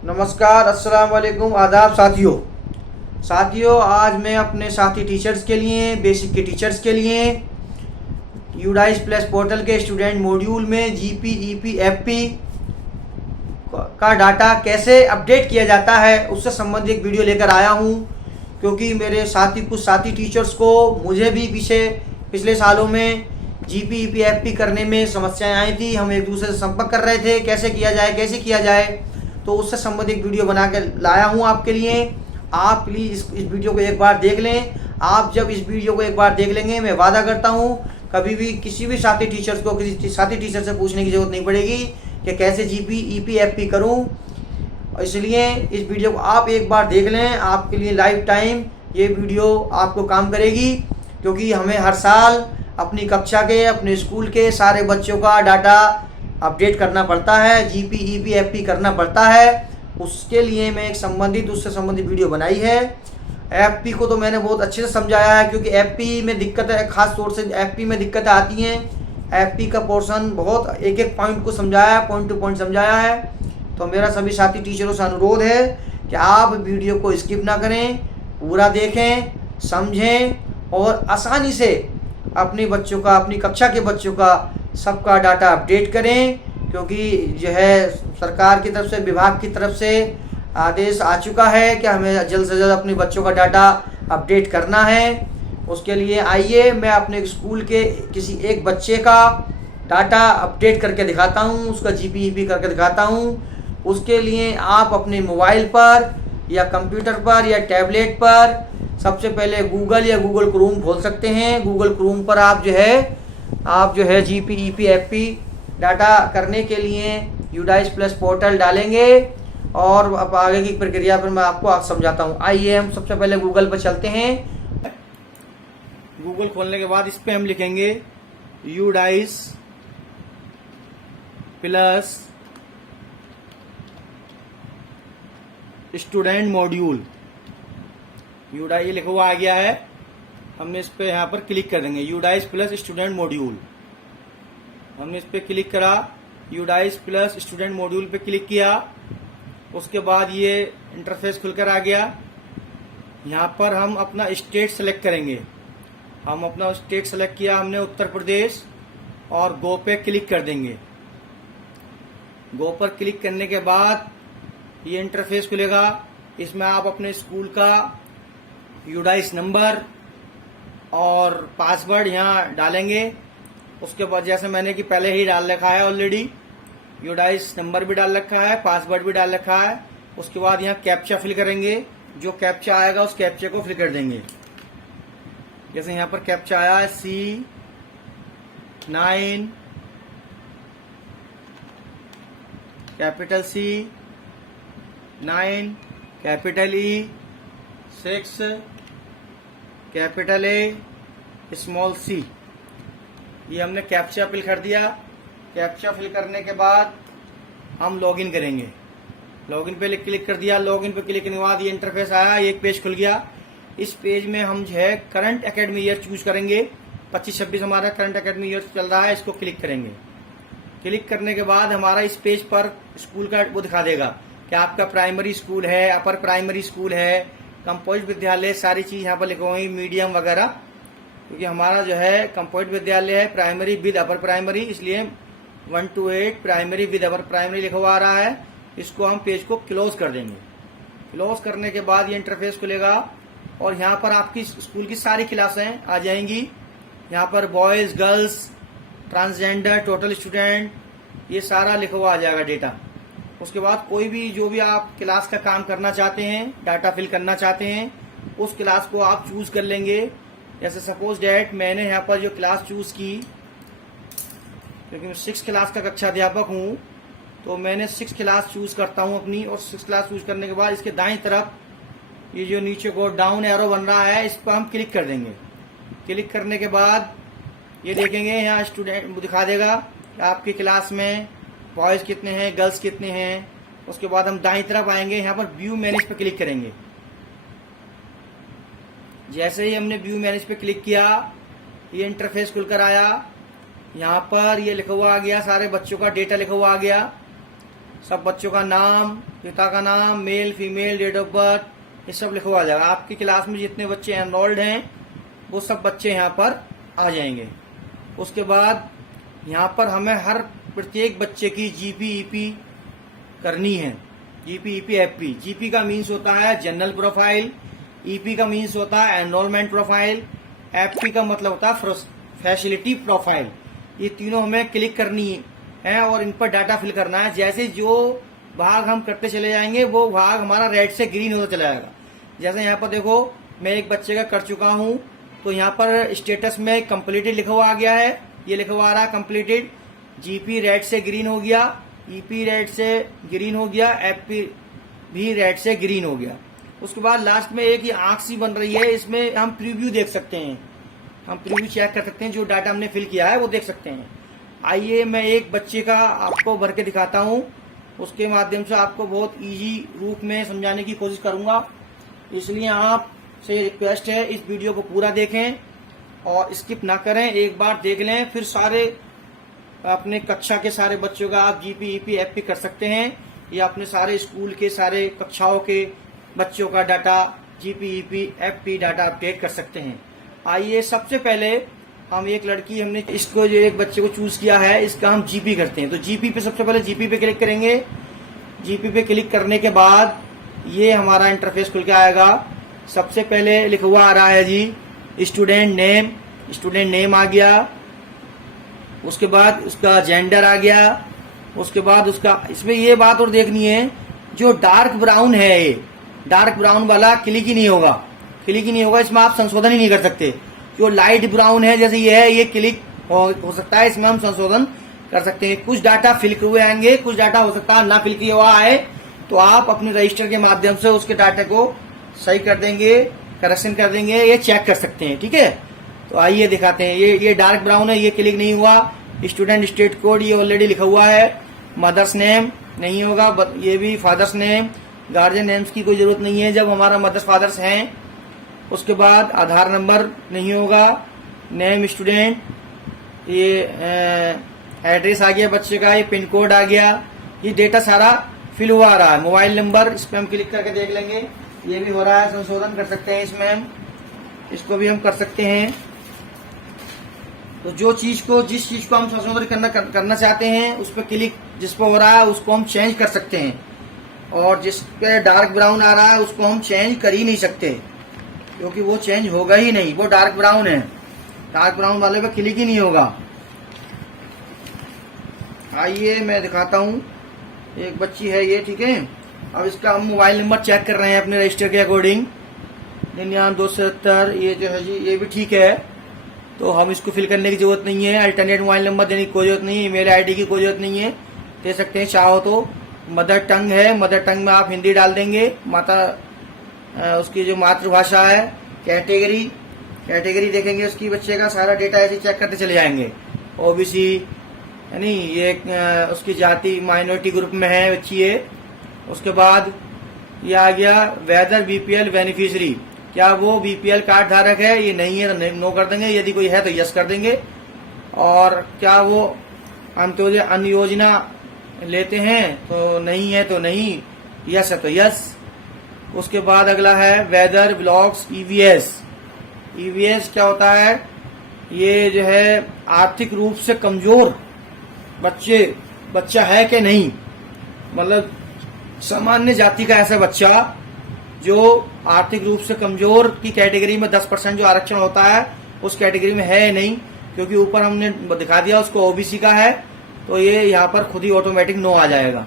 नमस्कार, अस्सलाम वालेकुम, आदाब साथियों। आज मैं अपने साथी टीचर्स के लिए, बेसिक के टीचर्स के लिए यूडाइस प्लस पोर्टल के स्टूडेंट मॉड्यूल में जीपी ईपी एफपी का डाटा कैसे अपडेट किया जाता है उससे संबंधित एक वीडियो लेकर आया हूं। क्योंकि मेरे कुछ साथी टीचर्स को, मुझे भी पिछले सालों में जीपी ईपी एफपी करने में समस्याएं आई थी। हम एक दूसरे से संपर्क कर रहे थे, कैसे किया जाए, तो उससे संबंधित एक वीडियो बना कर लाया हूँ आपके लिए। आप प्लीज़ इस वीडियो को एक बार देख लें। आप जब इस वीडियो को एक बार देख लेंगे, मैं वादा करता हूँ कभी भी किसी भी साथी टीचर्स को किसी साथी टीचर से पूछने की ज़रूरत नहीं पड़ेगी कि कैसे जीपी ईपी एफपी करूँ। इसलिए इस वीडियो को आप एक बार देख लें, आपके लिए लाइफ टाइम ये वीडियो आपको काम करेगी। क्योंकि हमें हर साल अपनी कक्षा के, अपने स्कूल के सारे बच्चों का डाटा अपडेट करना पड़ता है, जीपी ईपी एफपी करना पड़ता है। उसके लिए मैं उससे संबंधित वीडियो बनाई है। एफपी को तो मैंने बहुत अच्छे से समझाया है, क्योंकि एफपी में दिक्कत है, खास तौर से एफपी में दिक्कतें आती हैं। एफपी का पोर्शन बहुत एक एक पॉइंट को समझाया है, पॉइंट टू पॉइंट समझाया है। तो मेरा सभी साथी टीचरों से अनुरोध है कि आप वीडियो को स्किप ना करें, पूरा देखें, समझें और आसानी से अपने बच्चों का, अपनी कक्षा के बच्चों का सबका डाटा अपडेट करें। क्योंकि जो है सरकार की तरफ से, विभाग की तरफ से आदेश आ चुका है कि हमें जल्द से जल्द अपने बच्चों का डाटा अपडेट करना है। उसके लिए आइए मैं अपने स्कूल के किसी एक बच्चे का डाटा अपडेट करके दिखाता हूँ, उसका जीपी ईपी करके दिखाता हूँ। उसके लिए आप अपने मोबाइल पर या कंप्यूटर पर या टैबलेट पर सबसे पहले गूगल या गूगल क्रोम खोल सकते हैं। गूगल क्रोम पर आप जो है जीपी ईपी एफपी डाटा करने के लिए यूडाइस प्लस पोर्टल डालेंगे और अब आगे की प्रक्रिया पर मैं आपको समझाता हूँ। आइए हम सबसे पहले गूगल पर चलते हैं। गूगल खोलने के बाद इस पे हम लिखेंगे UDISE plus student module. UDISE लिखा हुआ आ गया है, हमने इस पे यहाँ पर क्लिक कर देंगे, यूडाइस प्लस स्टूडेंट मॉड्यूल। हमने इस पे क्लिक करा, यूडाइस प्लस स्टूडेंट मॉड्यूल पे क्लिक किया। उसके बाद ये इंटरफेस खुलकर आ गया। यहाँ पर हम अपना स्टेट सेलेक्ट करेंगे। हम अपना स्टेट सेलेक्ट किया हमने, उत्तर प्रदेश, और गो पे क्लिक कर देंगे। गो पर क्लिक करने के बाद ये इंटरफेस खुलेगा। इसमें आप अपने स्कूल का यूडाइस नंबर और पासवर्ड यहाँ डालेंगे। उसके बाद जैसे मैंने कि पहले ही डाल रखा है ऑलरेडी, यूडाइस नंबर भी डाल रखा है, पासवर्ड भी डाल रखा है। उसके बाद यहाँ कैप्चा फिल करेंगे। जो कैप्चा आएगा उस कैप्चे को फिल कर देंगे। जैसे यहाँ पर कैप्चा आया है C9, capital C9, capital E6, capital A, small c। ये हमने कैप्चा फिल कर दिया। कैप्चा फिल करने के बाद हम लॉगिन करेंगे। लॉगिन पे क्लिक कर दिया। लॉगिन पे क्लिक करने के बाद ये इंटरफेस आया, एक पेज खुल गया। इस पेज में हम जो है करंट एकेडमी ईयर चूज करेंगे। 25-26 हमारा करंट एकेडमी ईयर चल रहा है, इसको क्लिक करेंगे। क्लिक करने के बाद हमारा इस पेज पर स्कूल का वो दिखा देगा कि आपका प्राइमरी स्कूल है, अपर प्राइमरी स्कूल है, कंपोजिट विद्यालय, सारी चीज यहाँ पर लिखी हुई, मीडियम वगैरह। क्योंकि हमारा जो है कंपोजिट विद्यालय है, प्राइमरी विद अपर प्राइमरी, इसलिए 1 to 8 primary with upper primary लिखा हुआ आ रहा है। इसको हम पेज को क्लोज कर देंगे। क्लोज करने के बाद ये इंटरफेस खुलेगा और यहाँ पर आपकी स्कूल की सारी क्लासें आ जाएंगी। यहाँ पर boys, girls, transgender, total student, ये सारा लिखा हुआ आ जाएगा डेटा। उसके बाद कोई भी जो भी आप क्लास का काम करना चाहते हैं, डाटा फिल करना चाहते हैं, उस क्लास को आप चूज कर लेंगे। जैसे सपोज डैट मैंने यहाँ पर जो क्लास चूज की, क्योंकि मैं 6 क्लास का कक्षा अध्यापक हूँ, तो मैंने 6 क्लास चूज करता हूँ अपनी। और 6 क्लास चूज करने के बाद इसके दाईं तरफ ये जो नीचे को डाउन एरो बन रहा है, इस पर हम क्लिक कर देंगे। क्लिक करने के बाद ये देखेंगे यहाँ स्टूडेंट दिखा देगा कि आपकी क्लास में बॉयज कितने हैं, गर्ल्स कितने हैं। उसके बाद हम दाईं तरफ आएंगे, यहाँ पर व्यू मैनेज पे क्लिक करेंगे। जैसे ही हमने व्यू मैनेज पे क्लिक किया, ये इंटरफेस खुलकर आया। यहाँ पर ये लिखा हुआ आ गया, सारे बच्चों का डेटा लिखा हुआ आ गया। सब बच्चों का नाम, पिता का नाम, male female, date of birth, ये सब लिखवा जाएगा। आपकी क्लास में जितने बच्चे एनरोल्ड हैं वो सब बच्चे यहाँ पर आ जाएंगे। उसके बाद यहाँ पर हमें हर प्रत्येक बच्चे की जीपी ईपी करनी है। GP EP FP. जीपी का मीन्स होता है जनरल प्रोफाइल, ईपी का मीन्स होता है एनरोलमेंट प्रोफाइल, एफपी का मतलब होता है फैसिलिटी प्रोफाइल। ये तीनों हमें क्लिक करनी है और इन पर डाटा फिल करना है। जैसे जो भाग हम करते चले जाएंगे वो भाग हमारा रेड से ग्रीन होता चला जाएगा। जैसे यहाँ पर देखो मैं एक बच्चे का कर चुका हूँ, तो यहाँ पर स्टेटस में कंप्लीटेड लिखा हुआ आ गया है, ये लिखा हुआ आ रहा है कंप्लीटेड। जीपी रेड से ग्रीन हो गया, ईपी रेड से ग्रीन हो गया, एफपी भी रेड से ग्रीन हो गया। उसके बाद लास्ट में एक ये आंख सी बन रही है, इसमें हम प्रीव्यू देख सकते हैं, हम प्रीव्यू चेक कर सकते हैं, जो डाटा हमने फिल किया है वो देख सकते हैं। आइए मैं एक बच्चे का आपको भर के दिखाता हूँ, उसके माध्यम से आपको बहुत इजी रूप में समझाने की कोशिश करूंगा। इसलिए आपसे रिक्वेस्ट है इस वीडियो को पूरा देखें और स्किप ना करें, एक बार देख लें, फिर सारे अपने कक्षा के सारे बच्चों का आप जीपी ईपी एफपी कर सकते हैं, या अपने सारे स्कूल के सारे कक्षाओं के बच्चों का data GP EP FP data update कर सकते हैं। आइए सबसे पहले हम एक लड़की, हमने इसको जो एक बच्चे को चूज किया है, इसका हम जीपी करते हैं। तो जीपी पे सबसे पहले जीपी पे क्लिक करेंगे। जीपी पे क्लिक करने के बाद ये हमारा इंटरफेस खुल के आएगा। सबसे पहले लिखा हुआ आ रहा है जी स्टूडेंट नेम, स्टूडेंट नेम आ गया। उसके बाद उसका जेंडर आ गया। उसके बाद उसका, इसमें ये बात और देखनी है, जो डार्क ब्राउन है, ये डार्क ब्राउन वाला क्लिक ही नहीं होगा, क्लिक ही नहीं होगा, इसमें आप संशोधन ही नहीं कर सकते। जो लाइट ब्राउन है जैसे ये है, ये क्लिक हो सकता है, इसमें हम संशोधन कर सकते हैं। कुछ डाटा फिल हुए आएंगे, कुछ डाटा हो सकता है ना फिल किया हुआ आए, तो आप अपने रजिस्टर के माध्यम से उसके डाटा को सही कर देंगे, करेक्शन कर देंगे, ये चेक कर सकते हैं। ठीक है, तो आइए दिखाते हैं। ये डार्क ब्राउन है, ये क्लिक नहीं हुआ। स्टूडेंट स्टेट कोड ये ऑलरेडी लिखा हुआ है। मदर्स नेम नहीं होगा, ये भी फादर्स नेम। गार्जियन नेम्स की कोई जरूरत नहीं है जब हमारा मदर्स फादर्स हैं। उसके बाद आधार नंबर नहीं होगा। नेम स्टूडेंट, ये एड्रेस आ गया बच्चे का, ये पिन कोड आ गया, ये डेटा सारा फिल हुआ आ रहा है। मोबाइल नंबर, इस पर हम क्लिक करके देख लेंगे, ये भी हो रहा है, संशोधन कर सकते हैं इसमें हम, इसको भी हम कर सकते हैं। तो जिस चीज को हम संशोधन करना चाहते हैं उस पर क्लिक, जिस पर हो रहा है उसको हम चेंज कर सकते हैं, और जिस पे डार्क ब्राउन आ रहा है उसको हम चेंज कर ही नहीं सकते, क्योंकि वो चेंज होगा ही नहीं, वो डार्क ब्राउन है। डार्क ब्राउन वाले पे क्लिक ही नहीं होगा। आइए मैं दिखाता हूँ, एक बच्ची है ये, ठीक है। अब इसका हम मोबाइल नंबर चेक कर रहे हैं अपने रजिस्टर के अकॉर्डिंग, 99-270, ये जो है जी ये भी ठीक है, तो हम इसको फिल करने की जरूरत नहीं है। अल्टरनेट मोबाइल नंबर देने की कोई जरूरत नहीं है, ईमेल आईडी की कोई जरूरत नहीं है, दे सकते हैं चाहो तो। मदर टंग है, मदर टंग में आप हिंदी डाल देंगे, उसकी जो मातृभाषा है। कैटेगरी देखेंगे उसकी, बच्चे का सारा डेटा ऐसे चेक करते चले जाएंगे। ओबीसी यानी ये उसकी जाति माइनॉरिटी ग्रुप में है बच्ची है। उसके बाद ये आ गया वेदर बीपीएल बेनिफिशियरी, क्या वो बीपीएल कार्ड धारक है, ये नहीं है तो नो कर देंगे, यदि कोई है तो यस कर देंगे। और क्या वो अंत्योदय अन्न योजना लेते हैं, तो नहीं है तो नहीं, यस है तो यस। उसके बाद अगला है वेदर ब्लॉक्स ईवीएस। ईवीएस क्या होता है, ये जो है आर्थिक रूप से कमजोर बच्चा है कि नहीं, मतलब सामान्य जाति का ऐसा बच्चा जो आर्थिक रूप से कमजोर की कैटेगरी में 10% जो आरक्षण होता है उस कैटेगरी में है नहीं, क्योंकि ऊपर हमने दिखा दिया उसको ओबीसी का है, तो ये यहाँ पर खुद ही ऑटोमेटिक नो आ जाएगा।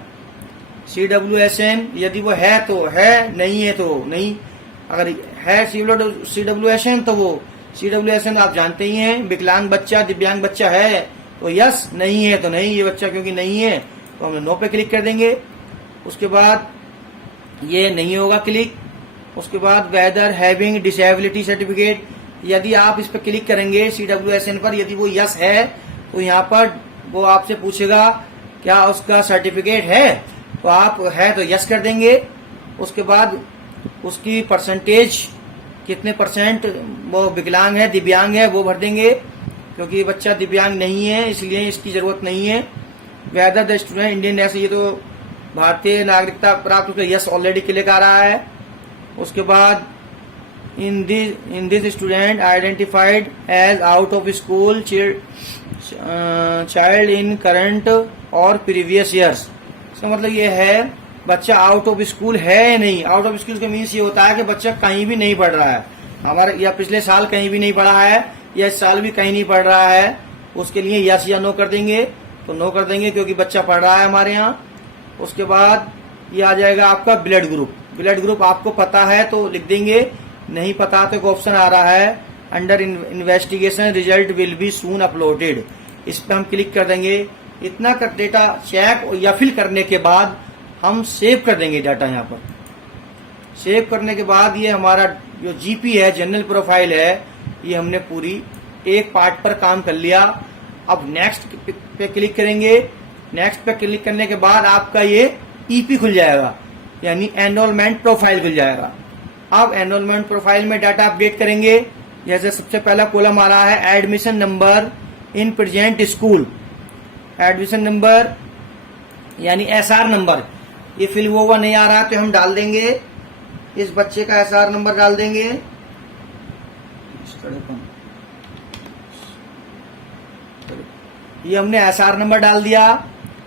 सीडब्ल्यूएसएन, यदि वो है तो है, नहीं है तो नहीं। अगर है सीडब्ल्यूएसएन तो वो सीडब्ल्यूएसएन आप जानते ही हैं, विकलांग बच्चा, दिव्यांग बच्चा है तो यस, नहीं है तो नहीं। ये बच्चा क्योंकि नहीं है तो हम नो पे क्लिक कर देंगे। उसके बाद ये नहीं होगा क्लिक। उसके बाद वेदर हैविंग डिसेबिलिटी सर्टिफिकेट, यदि आप इस पर क्लिक करेंगे सीडब्ल्यूएसएन पर, यदि वो यस है तो यहाँ पर वो आपसे पूछेगा क्या उसका सर्टिफिकेट है, तो आप है तो यस कर देंगे। उसके बाद उसकी परसेंटेज कितने % वो विकलांग है, दिव्यांग है, वो भर देंगे, क्योंकि ये बच्चा दिव्यांग नहीं है इसलिए इसकी जरूरत नहीं है। Whether the student Indian national, ये तो भारतीय नागरिकता प्राप्त, उसका यस ऑलरेडी क्लिक आ रहा है। उसके बाद in this student identified as out of school child in current और प्रीवियस ईयर्स। इसका मतलब ये है बच्चा आउट ऑफ स्कूल है या नहीं। आउट ऑफ स्कूल का मीन्स ये होता है कि बच्चा कहीं भी नहीं पढ़ रहा है हमारा, या पिछले साल कहीं भी नहीं पढ़ा है, या इस साल भी कहीं नहीं पढ़ रहा है। उसके लिए यस या नो कर देंगे, तो नो कर देंगे क्योंकि बच्चा पढ़ रहा है हमारे यहाँ। उसके बाद ये आ जाएगा आपका ब्लड ग्रुप। ब्लड ग्रुप आपको पता है तो लिख देंगे, नहीं पता तो एक ऑप्शन आ रहा है under investigation result will be soon uploaded, इस पर हम क्लिक कर देंगे। इतना कर डेटा चेक या फिल करने के बाद हम सेव कर देंगे डाटा। यहाँ पर सेव करने के बाद ये हमारा जो जीपी है, जनरल प्रोफाइल है, ये हमने पूरी एक पार्ट पर काम कर लिया। अब नेक्स्ट पे क्लिक करेंगे। नेक्स्ट पे क्लिक करने के बाद आपका ये ईपी खुल जाएगा, यानी एनरोलमेंट प्रोफाइल खुल जाएगा। अब एनरोलमेंट प्रोफाइल में डाटा अपडेट करेंगे। जैसे सबसे पहला कॉलम आ रहा है admission number in present school. Admission number यानी एसआर नंबर, ये फिल हुआ नहीं आ रहा तो हम डाल देंगे, इस बच्चे का एसआर नंबर डाल देंगे। ये हमने एसआर नंबर डाल दिया।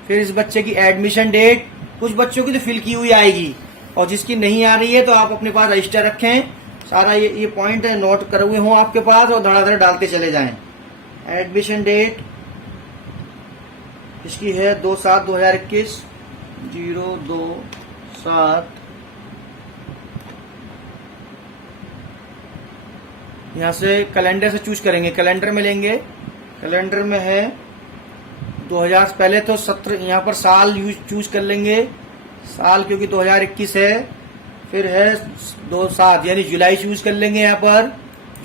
फिर इस बच्चे की एडमिशन डेट, कुछ बच्चों की तो फिल की हुई आएगी और जिसकी नहीं आ रही है तो आप अपने पास रजिस्टर रखें, सारा ये पॉइंट नोट करे हुए हों आपके पास और धड़ाधड़ डालते चले जाएं। एडमिशन डेट इसकी है 2/7/2021, 0-2/7। यहाँ से कैलेंडर से चूज करेंगे, कैलेंडर में लेंगे। कैलेंडर में है 2000, पहले तो 17 यहाँ पर साल चूज कर लेंगे, साल क्योंकि 2021 है। फिर है 2/7 यानी जुलाई चूज कर लेंगे। यहाँ पर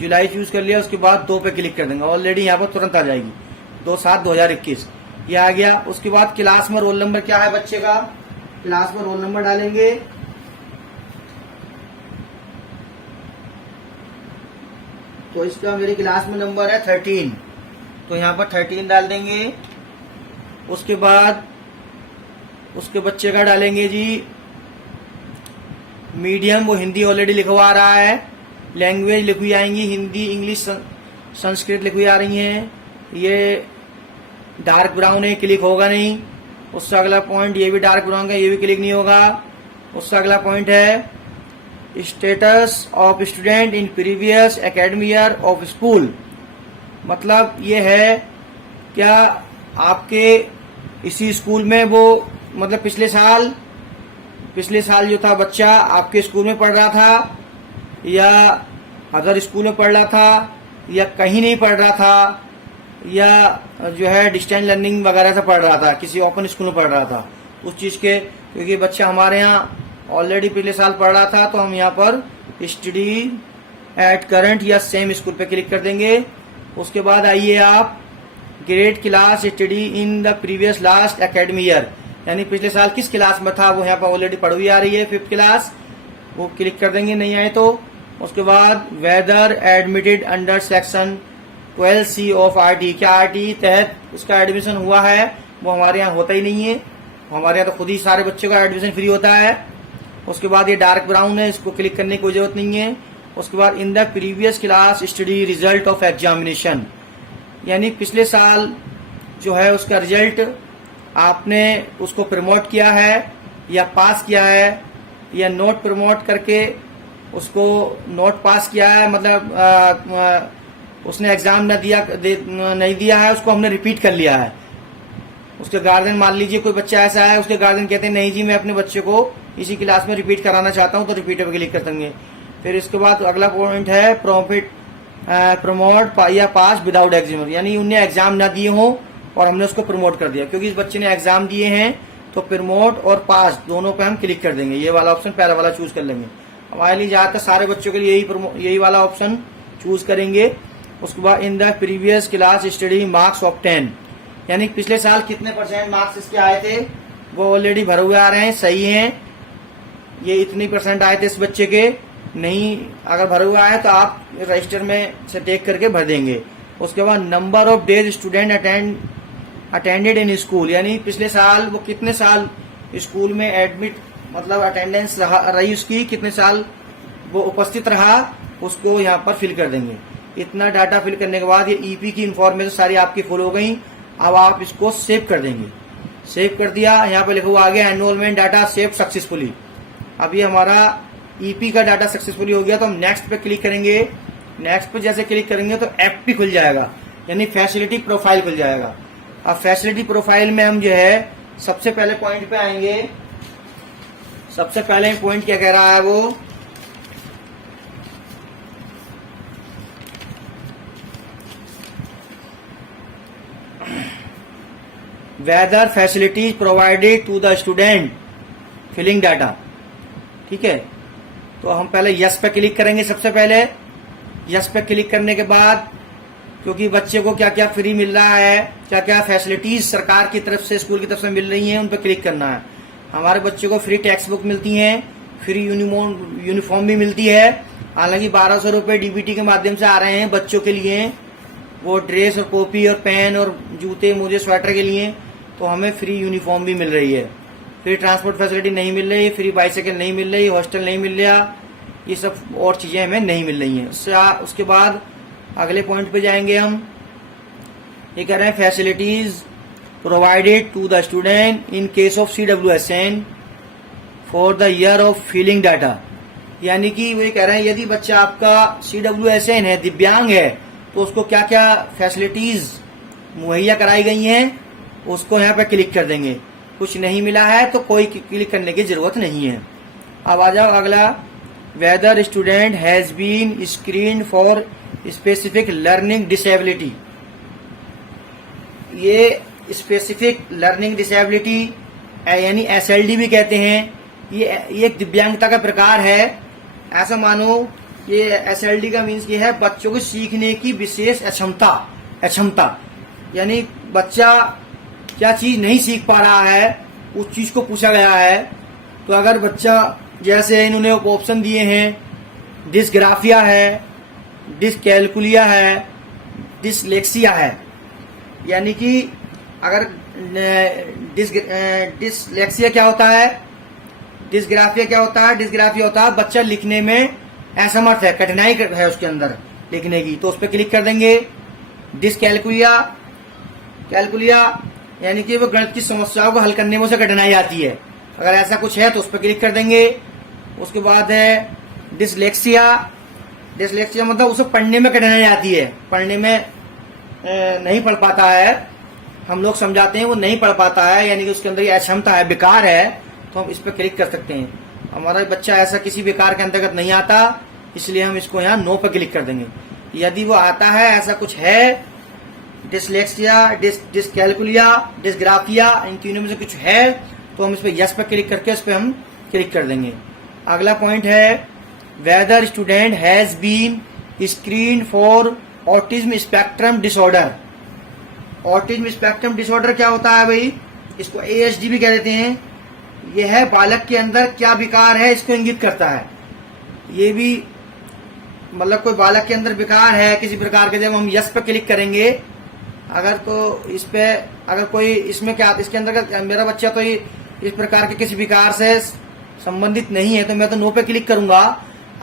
जुलाई चूज कर लिया, उसके बाद 2 पे क्लिक कर देंगे, ऑलरेडी यहाँ पर तुरंत आ जाएगी 2/7/2021, ये आ गया। उसके बाद क्लास में रोल नंबर क्या है बच्चे का, क्लास में रोल नंबर डालेंगे। तो इसका मेरी क्लास में नंबर है 13, तो यहाँ पर 13 डाल देंगे। उसके बाद उसके बच्चे का डालेंगे जी मीडियम, वो हिंदी ऑलरेडी लिखवा रहा है। लैंग्वेज लिखी आएंगी हिंदी, इंग्लिश, संस्कृत लिखी आ रही हैं। ये डार्क ब्राउन है, क्लिक होगा नहीं। उससे अगला पॉइंट ये भी डार्क ब्राउन का, ये भी क्लिक नहीं होगा। उससे अगला पॉइंट है status of student in previous academy year of school, मतलब ये है क्या आपके इसी स्कूल में वो, मतलब पिछले साल जो था बच्चा आपके स्कूल में पढ़ रहा था या अदर स्कूल में पढ़ रहा था या कहीं नहीं पढ़ रहा था या जो है डिस्टेंस लर्निंग वगैरह से पढ़ रहा था, किसी ओपन स्कूल में पढ़ रहा था, उस चीज के, क्योंकि बच्चा हमारे यहाँ ऑलरेडी पिछले साल पढ़ रहा था तो हम यहाँ पर स्टडी एट करंट या सेम स्कूल पे क्लिक कर देंगे। उसके बाद आइए आप grade class study in the previous last academy year, यानी पिछले साल किस क्लास में था वो यहाँ पर ऑलरेडी पढ़ हुई आ रही है 5th क्लास, वो क्लिक कर देंगे नहीं आए तो। उसके बाद whether admitted under section 12C of RT, क्या RT तहत उसका एडमिशन हुआ है, वो हमारे यहाँ होता ही नहीं है, हमारे यहाँ तो खुद ही सारे बच्चों का एडमिशन फ्री होता है। उसके बाद ये डार्क ब्राउन है, इसको क्लिक करने की कोई जरूरत नहीं है। उसके बाद in the previous class study result of examination, यानी पिछले साल जो है उसका रिजल्ट आपने उसको प्रमोट किया है या पास किया है या नोट प्रमोट करके उसको नोट पास किया है, मतलब उसने एग्जाम नहीं दिया है, उसको हमने रिपीट कर लिया है। उसके गार्जियन, मान लीजिए कोई बच्चा ऐसा है, उसके गार्जियन कहते हैं नहीं जी मैं अपने बच्चे को इसी क्लास में रिपीट कराना चाहता हूं, तो रिपीट पे क्लिक कर देंगे। फिर इसके बाद अगला पॉइंट है प्रमोट या पास विदाउट एग्जाम, यानी उन्हें एग्जाम ना दिए हों और हमने उसको प्रमोट कर दिया, क्योंकि इस बच्चे ने एग्जाम दिए हैं तो प्रमोट और पास दोनों पे हम क्लिक कर देंगे। ये वाला ऑप्शन पहला वाला चूज कर लेंगे। हमारे लिए ज्यादातर सारे बच्चों के लिए यही वाला ऑप्शन चूज करेंगे। उसके बाद in the previous class study marks of 10, यानी पिछले साल कितने % मार्क्स इसके आए थे वो ऑलरेडी भरे हुए आ रहे हैं, सही हैं। ये इतनी % आए थे इस बच्चे के, नहीं अगर भरे हुआ है तो आप रजिस्टर में से टेक करके भर देंगे। उसके बाद number of days student attended in school, यानी पिछले साल वो कितने साल स्कूल में एडमिट मतलब अटेंडेंस रही उसकी, कितने साल वो उपस्थित रहा, उसको यहाँ पर फिल कर देंगे। इतना डाटा फिल करने के बाद ये ईपी की इंफॉर्मेशन सारी आपकी फुल हो गई। अब आप इसको सेव कर देंगे। सेव कर दिया, यहाँ पे लिखा हुआ आ गया एनरोलमेंट डाटा सेव सक्सेसफुली। अब ये हमारा ईपी का डाटा सक्सेसफुली हो गया। तो हम नेक्स्ट पे क्लिक करेंगे। नेक्स्ट पे जैसे क्लिक करेंगे तो एफपी खुल जाएगा, यानी फैसिलिटी प्रोफाइल खुल जाएगा। अब फैसिलिटी प्रोफाइल में हम जो है सबसे पहले पॉइंट पे आएंगे। सबसे पहले पॉइंट क्या कह रहा है वो, whether facilities provided to the student filling data. ठीक है, तो हम पहले यस पे क्लिक करेंगे। सबसे पहले यस पे क्लिक करने के बाद, क्योंकि बच्चे को क्या क्या फ्री मिल रहा है, क्या क्या फैसिलिटीज सरकार की तरफ से स्कूल की तरफ से मिल रही हैं, उन पर क्लिक करना है। हमारे बच्चे को फ्री टेक्स्ट बुक मिलती हैं, फ्री यूनिफॉर्म भी मिलती है। हालांकि 1200 रुपये डीबीटी के माध्यम से आ रहे हैं बच्चों के लिए, वो ड्रेस और कॉपी और पेन और जूते मोजे स्वेटर के लिए। तो हमें फ्री यूनिफॉर्म भी मिल रही है। फ्री ट्रांसपोर्ट फैसिलिटी नहीं मिल रही, फ्री बाइसाइकिल नहीं मिल रही, हॉस्टल नहीं मिल रहा, ये सब और चीजें हमें नहीं मिल रही हैं। उसके बाद अगले पॉइंट पे जाएंगे हम। ये कह रहे हैं facilities provided to the student in case of CWSN for the year of filling data. यानी कि वो ये कह रहे हैं यदि बच्चा आपका CWSN है, दिव्यांग है, तो उसको क्या क्या फैसिलिटीज मुहैया कराई गई हैं, उसको यहाँ पे क्लिक कर देंगे। कुछ नहीं मिला है तो कोई क्लिक करने की जरूरत नहीं है। अब आ जाओ अगला, whether student has been screen for specific learning disability. ये स्पेसिफिक लर्निंग डिसेबिलिटी यानी SLD भी कहते हैं, ये एक दिव्यांगता का प्रकार है। ऐसा मानो ये SLD का मीन्स ये है बच्चों को सीखने की विशेष अक्षमता, यानी बच्चा क्या चीज नहीं सीख पा रहा है, उस चीज को पूछा गया है। तो अगर बच्चा, जैसे इन्होंने ऑप्शन दिए हैं, डिसग्राफिया है, डिसकैलकुलिया है, डिसलेक्सिया है, यानी कि अगर डिसलेक्सिया क्या होता है, डिसग्राफिया क्या होता है, डिसग्राफिया होता है बच्चा लिखने में असमर्थ है, कठिनाई है उसके अंदर लिखने की, तो उस पर क्लिक कर देंगे। कैलकुलिया यानी कि वो गणित की समस्याओं को हल करने में उसे कठिनाई आती है, अगर ऐसा कुछ है तो उस पर क्लिक कर देंगे। उसके बाद है डिसलेक्सिया मतलब उसे पढ़ने में कठिनाई आती है, पढ़ने में नहीं पढ़ पाता है, हम लोग समझाते हैं वो नहीं पढ़ पाता है, यानी कि उसके अंदर ये अक्षमता है, विकार है, तो हम इस पर क्लिक कर सकते हैं। हमारा बच्चा ऐसा किसी विकार के अंतर्गत नहीं आता, इसलिए हम इसको यहाँ नो पर क्लिक कर देंगे। यदि वो आता है, ऐसा कुछ है, डिसलेक्सिया, डिसकैलकुलिया, डिसग्राफिया, इन तीनों में से कुछ है, तो हम इस पर यस पर क्लिक करके इस पर हम क्लिक कर देंगे। अगला पॉइंट है whether student has been screen for autism spectrum disorder. Autism spectrum disorder क्या होता है भाई, इसको ASD भी कह देते हैं। यह है बालक के अंदर क्या विकार है, इसको इंगित करता है। ये भी मतलब कोई बालक के अंदर विकार है किसी प्रकार के, जब हम यस पे क्लिक करेंगे, अगर तो इस पे अगर कोई इसमें क्या, इसके अंदर मेरा बच्चा तो इस प्रकार के किसी विकार से संबंधित नहीं है, तो मैं तो नो पे क्लिक करूंगा।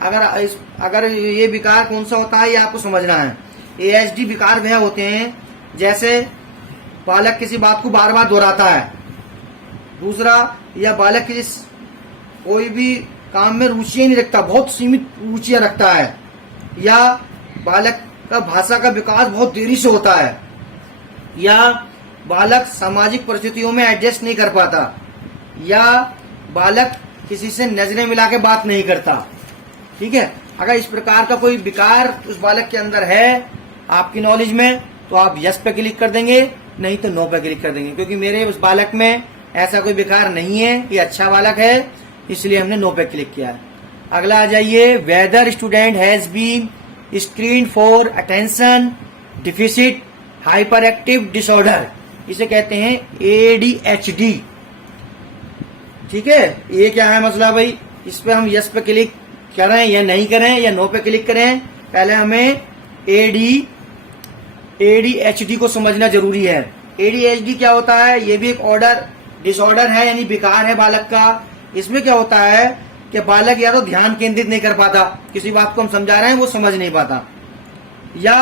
अगर ये विकार कौन सा होता है ये आपको समझना है। ASD विकार वह होते हैं जैसे बालक किसी बात को बार बार दोहराता है, दूसरा या बालक कोई भी काम में रुचियां नहीं रखता, बहुत सीमित रुचियां रखता है, या बालक का भाषा का विकास बहुत देरी से होता है, या बालक सामाजिक परिस्थितियों में एडजस्ट नहीं कर पाता, या बालक किसी से नजरें मिला के बात नहीं करता। ठीक है, अगर इस प्रकार का कोई विकार उस बालक के अंदर है आपकी नॉलेज में, तो आप यस पे क्लिक कर देंगे, नहीं तो नो पे क्लिक कर देंगे, क्योंकि मेरे उस बालक में ऐसा कोई विकार नहीं है, ये अच्छा बालक है, इसलिए हमने नो पे क्लिक किया। अगला आ जाइए, whether student has been screen for attention deficit hyper active disorder, इसे कहते हैं ADHD। ठीक है, ये क्या है मसला भाई, इस पे हम यस पे क्लिक करें या नहीं करें या नो पे क्लिक करें, पहले हमें ADHD को समझना जरूरी है। ADHD क्या होता है, ये भी एक डिसऑर्डर है यानी विकार है बालक का। इसमें क्या होता है कि बालक या तो ध्यान केंद्रित नहीं कर पाता, किसी बात को हम समझा रहे हैं वो समझ नहीं पाता, या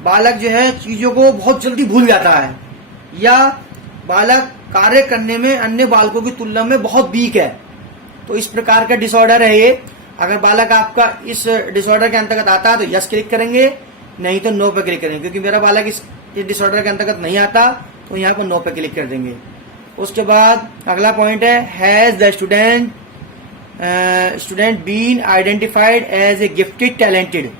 बालक जो है चीजों को बहुत जल्दी भूल जाता है, या बालक कार्य करने में अन्य बालकों की तुलना में बहुत वीक है। तो इस प्रकार का डिसऑर्डर है ये। अगर बालक आपका इस डिसऑर्डर के अंतर्गत आता है तो यस क्लिक करेंगे, नहीं तो नो पे क्लिक करेंगे। क्योंकि मेरा बालक इस डिसऑर्डर के अंतर्गत नहीं आता तो यहाँ पर नो पे क्लिक कर देंगे। उसके बाद अगला पॉइंट है, has the student been identified as a gifted talented.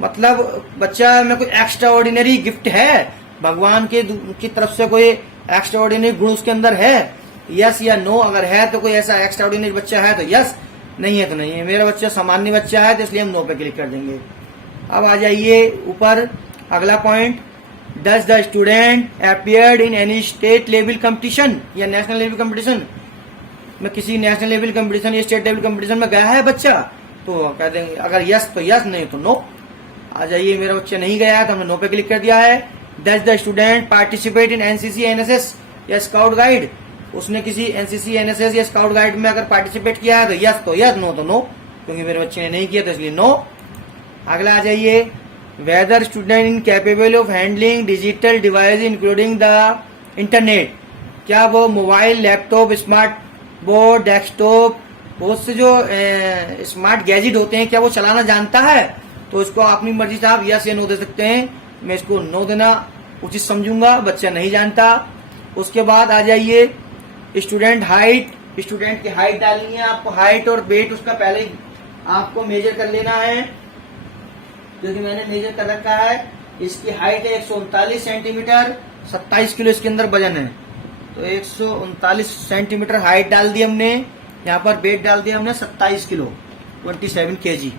मतलब बच्चा में कोई एक्स्ट्रा ऑर्डिनरी गिफ्ट है, भगवान के की तरफ से कोई एक्स्ट्रा ऑर्डिनरी गुण उसके अंदर है, यस या नो। अगर है तो कोई ऐसा एक्स्ट्रा ऑर्डिनरी बच्चा है तो यस, नहीं है तो नहीं है। मेरा बच्चा सामान्य बच्चा है तो इसलिए हम नो पे क्लिक कर देंगे। अब आ जाइए ऊपर, अगला point, does the student appeared in any state level competition या नेशनल लेवल कंपटीशन। में किसी नेशनल लेवल कंपटीशन या स्टेट लेवल कंपटीशन में गया है बच्चा, तो कह देंगे अगर यस तो यस, नहीं तो नो। आ जाइए, मेरा बच्चा नहीं गया है तो हमने नो पे क्लिक कर दिया है। Does the student participate in NCC NSS या स्काउट गाइड। उसने किसी एनसीसी एनएसएस या स्काउट गाइड में अगर पार्टिसिपेट किया है तो यस, नो तो नो, क्योंकि मेरे बच्चे ने नहीं किया तो इसलिए नो। अगला आ जाइए, whether student in capable of handling digital device including the internet. क्या वो mobile, laptop, smart board, desktop, बहुत से जो स्मार्ट गैजेट होते हैं, क्या वो चलाना जानता है? तो इसको अपनी मर्जी से आप यस या नो दे सकते हैं। मैं इसको नो देना उचित समझूंगा, बच्चा नहीं जानता। उसके बाद आ जाइए, स्टूडेंट हाइट। स्टूडेंट की हाइट डालनी है आपको, हाइट और वेट उसका पहले ही आपको मेजर कर लेना है, क्योंकि मैंने मेजर कर रखा है। इसकी हाइट है 139 सेंटीमीटर, 27 किलो इसके अंदर वजन है। तो 139 सेंटीमीटर हाइट डाल दी हमने, यहाँ पर वेट डाल दिया हमने 27 किलो, 27 kg।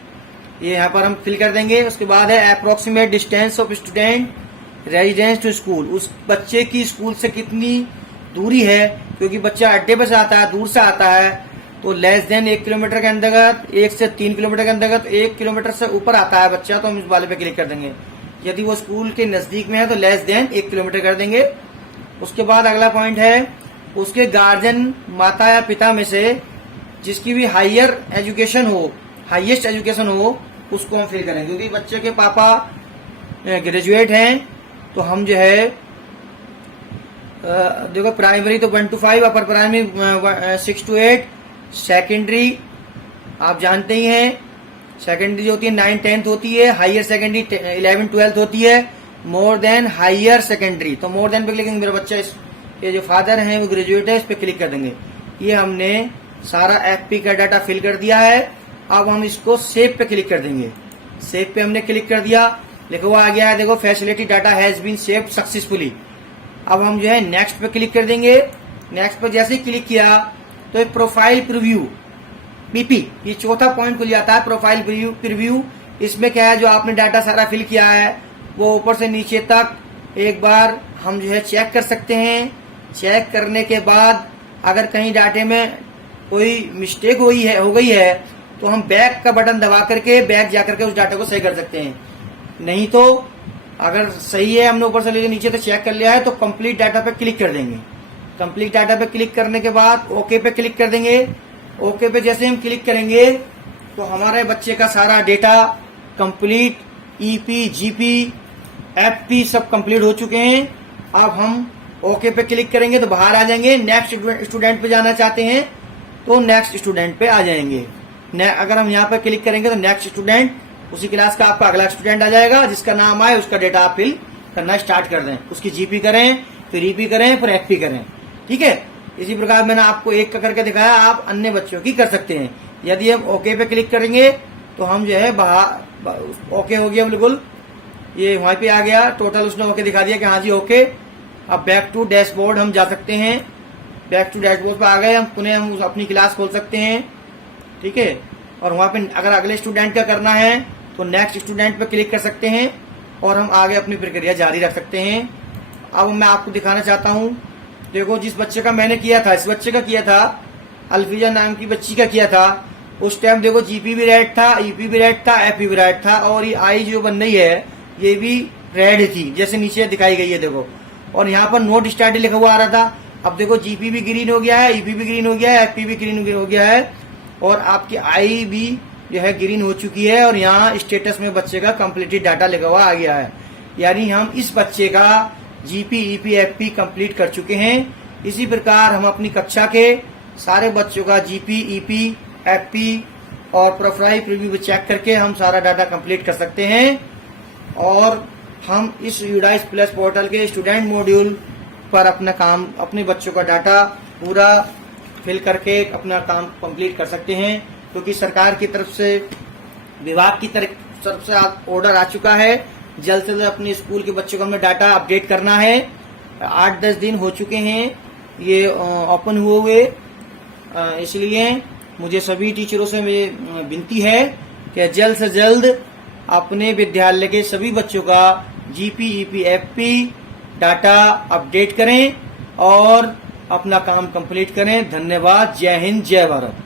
ये यहाँ पर हम फिल कर देंगे। उसके बाद है approximate distance of student residence to school. उस बच्चे की स्कूल से कितनी दूरी है, क्योंकि बच्चा अड्डे पर से आता है, दूर से आता है, तो लेस देन 1 किलोमीटर के अंतर्गत, 1 से 3 किलोमीटर के अंतर्गत, 1 किलोमीटर से ऊपर आता है बच्चा तो हम इस वाले पे क्लिक कर देंगे। यदि वो स्कूल के नजदीक में है तो लेस देन 1 किलोमीटर कर देंगे। उसके बाद अगला पॉइंट है, उसके गार्जियन माता या पिता में से जिसकी भी हायर एजुकेशन हो, हाईएस्ट एजुकेशन हो, उसको हम फिल करेंगे। क्योंकि बच्चे के पापा ग्रेजुएट हैं तो हम जो है देखो प्राइमरी तो 1 to 5, upper primary 6 to 8, secondary आप जानते ही हैं, सेकेंडरी जो होती है 9, 10th होती है, हायर सेकेंडरी 11, 12th होती है, मोर देन हायर सेकेंडरी। तो मोर देन पे क्लिक करेंगे, मेरा बच्चा ये जो फादर हैं वो ग्रेजुएट है, इस पे क्लिक कर देंगे। ये हमने सारा एफपी का डाटा फिल कर दिया है। अब हम इसको सेव पे क्लिक कर देंगे। सेव पे हमने क्लिक कर दिया, लिखा हुआ आ गया है देखो, facility data has been saved successfully. अब हम जो है नेक्स्ट पे क्लिक कर देंगे। नेक्स्ट पे जैसे ही क्लिक किया तो एक प्रोफाइल प्रीव्यू पीपी, ये चौथा पॉइंट खुल जाता है, प्रोफाइल प्रीव्यू। इसमें क्या है, जो आपने डाटा सारा फिल किया है वो ऊपर से नीचे तक एक बार हम जो है चेक कर सकते हैं। चेक करने के बाद अगर कहीं डाटे में कोई मिस्टेक हो गई है तो हम बैक का बटन दबा करके बैक जाकर के उस डाटा को सही कर सकते हैं। नहीं तो अगर सही है, हमने ऊपर से लेके नीचे तक चेक कर लिया है, तो कंप्लीट डाटा पे क्लिक कर देंगे। कंप्लीट डाटा पे क्लिक करने के बाद ओके पे क्लिक कर देंगे। ओके पे जैसे हम क्लिक करेंगे तो हमारे बच्चे का सारा data complete, EP, GP, FP सब कंप्लीट हो चुके हैं। अब हम ओके पे क्लिक करेंगे तो बाहर आ जाएंगे। नेक्स्ट स्टूडेंट पे जाना चाहते हैं तो नेक्स्ट स्टूडेंट पे आ जाएंगे। अगर हम यहाँ पे क्लिक करेंगे तो नेक्स्ट स्टूडेंट, उसी क्लास का आपका अगला स्टूडेंट आ जाएगा, जिसका नाम आए उसका डेटा आप फिल करना स्टार्ट कर दें। उसकी जीपी करें, फिर ईपी करें, फिर एफपी करें। ठीक है, इसी प्रकार मैंने आपको एक का करके दिखाया, आप अन्य बच्चों की कर सकते हैं। यदि हम ओके पे क्लिक करेंगे तो हम जो है बाहर ओके हो गया, बिल्कुल ये वहां पे आ गया, टोटल उसने ओके दिखा दिया कि हाँ जी ओके। अब बैक टू डैशबोर्ड हम जा सकते हैं। बैक टू डैशबोर्ड पे आ गए, हम पुनः हम अपनी क्लास खोल सकते हैं। ठीक है, और वहां पे अगर अगले स्टूडेंट का करना है तो नेक्स्ट स्टूडेंट पे क्लिक कर सकते हैं और हम आगे अपनी प्रक्रिया जारी रख सकते हैं। अब मैं आपको दिखाना चाहता हूँ, देखो जिस बच्चे का मैंने किया था, इस बच्चे का किया था, अल्फीजा नाम की बच्ची का किया था, उस टाइम देखो जीपी भी रेड था, ईपी भी रेड था, एफपी भी रेड था, और ये आई जो बन रही है ये भी रेड थी, जैसे नीचे दिखाई गई है देखो। और यहाँ पर नोट स्टार्ट लिखा हुआ आ रहा था, अब देखो जीपी भी ग्रीन हो गया है, ईपी भी ग्रीन हो गया है, एफपी भी ग्रीन हो गया है और आपकी आई भी जो है ग्रीन हो चुकी है और यहाँ स्टेटस में बच्चे का कंप्लीटेड डाटा लिखा हुआ आ गया है। यानी हम इस बच्चे का जीपी ईपी एफपी कंप्लीट कर चुके हैं। इसी प्रकार हम अपनी कक्षा के सारे बच्चों का जीपी ईपी एफपी और प्रोफाइल प्रीव्यू चेक करके हम सारा डाटा कंप्लीट कर सकते हैं और हम इस यूडाइस प्लस पोर्टल के स्टूडेंट मॉड्यूल पर अपना काम, अपने बच्चों का डाटा पूरा फिल करके अपना काम कंप्लीट कर सकते हैं, क्योंकि सरकार की तरफ से, विभाग की तरफ से ऑर्डर आ चुका है। जल्द से जल्द अपने स्कूल के बच्चों को हमें डाटा अपडेट करना है। 8-10 दिन हो चुके हैं ये ओपन हुए, इसलिए मुझे सभी टीचरों से मेरी विनती है कि जल्द से जल्द अपने विद्यालय के सभी बच्चों का GP EP FP data update करें और अपना काम कंप्लीट करें। धन्यवाद। जय हिंद, जय भारत।